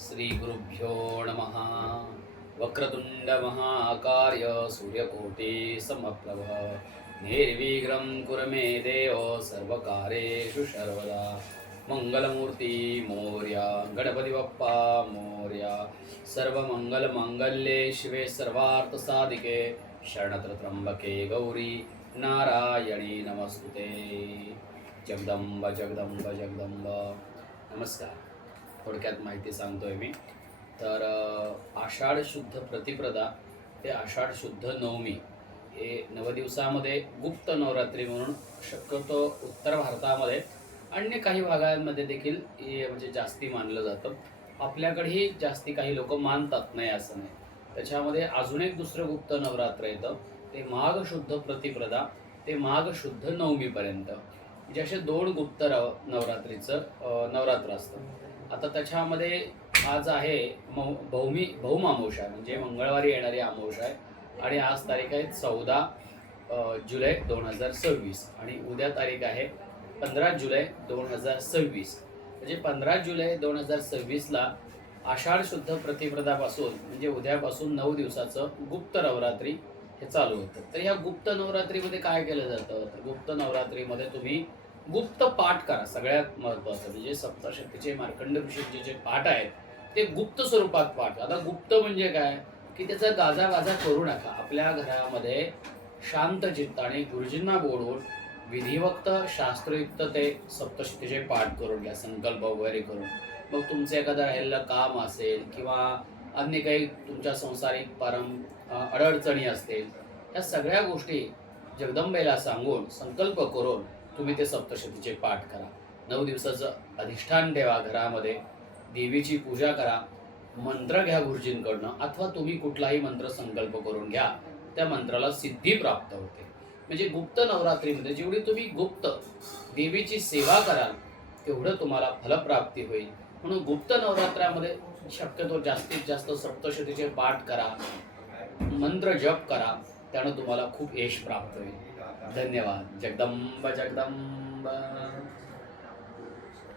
श्री गुरुभ्यो नमः. वक्रतुंड महाकार्य सूर्यकोटि समप्रभ निर्विघ्नं कुरु मे देव सर्वकार्येषु सर्वदा. मंगलमूर्ती मोर्या गणपती बाप्पा मोर्या. सर्वमंगलमांगल्ये शिवे सर्वार्थसाधिके शरणत्र त्र्यंबके गौरी नारायणी नमस्तुते. जगदंब जगदंब जगदंब. नमस्कार. थोडक्यात माहिती सांगतोय मी. तर आषाढ शुद्ध प्रतिपदा ते आषाढ शुद्ध नवमी हे नवदिवसामध्ये गुप्त नवरात्री म्हणून शक्यतो उत्तर भारतामध्ये अन्य काही भागांमध्ये देखील हे म्हणजे जास्ती मानलं जातं. आपल्याकडेही जास्ती काही लोक मानतात, नाही असं नाही. त्याच्यामध्ये अजून एक दुसरं गुप्त नवरात्र येतं, ते माघ शुद्ध प्रतिपदा ते माघ शुद्ध नवमीपर्यंत. म्हणजे असे दोन गुप्त नवरात्रीचं नवरात्र असतं. आता त्याच्यामध्ये आज आहे भौम अमावस्या, म्हणजे मंगळवारी येणारी अमावस्या आहे. आणि आज तारीख आहे 14 जुलै 2026 आणि उद्या तारीख आहे 15 जुलै 2026. म्हणजे 15 जुलै 2026ला आषाढ शुद्ध प्रतिपदापासून म्हणजे उद्यापासून 9 दिवसाचं गुप्त नवरात्री हे चालू होतं. तर या गुप्त नवरात्रीमध्ये काय केलं जातं, तर गुप्त नवरात्रीमध्ये तुम्ही गुप्त पाठ करा. सगळ्यात महत्वाचं म्हणजे सप्तशतीचे मार्कंड ऋषीचे जे पाठ आहेत ते गुप्त स्वरूपात पाठ. आता गुप्त म्हणजे काय की त्याचा गाजावाजा करू नका. आपल्या घरामध्ये शांत चित्ताने गुरुजींना बोलवून विधिवक्त शास्त्रयुक्त ते सप्तशतीचे पाठ करून घ्या, संकल्प वगैरे करून. मग तुमचं एखादं राहिलेलं काम असेल किंवा अन्य काही तुमच्या संसारिक अडचणी असतील, या सगळ्या गोष्टी जगदंबेला सांगून संकल्प करून तुम्ही ते सप्तशतीचे पाठ करा. 9 दिवसाचं अधिष्ठान ठेवा. घरामध्ये देवीची पूजा करा. मंत्र घ्या गुरुजींकडनं, अथवा तुम्ही कुठलाही मंत्र संकल्प करून घ्या. त्या मंत्राला सिद्धी प्राप्त होते. म्हणजे गुप्त नवरात्रीमध्ये जेवढी तुम्ही गुप्त देवीची सेवा कराल तेवढं तुम्हाला फलप्राप्ती होईल. म्हणून गुप्त नवरात्रामध्ये शक्यतो जास्तीत जास्त सप्तशतीचे पाठ करा, मंत्र जप करा. त्यानं तुम्हाला खूप यश प्राप्त होईल. धन्यवाद. जगदंब जगदंब.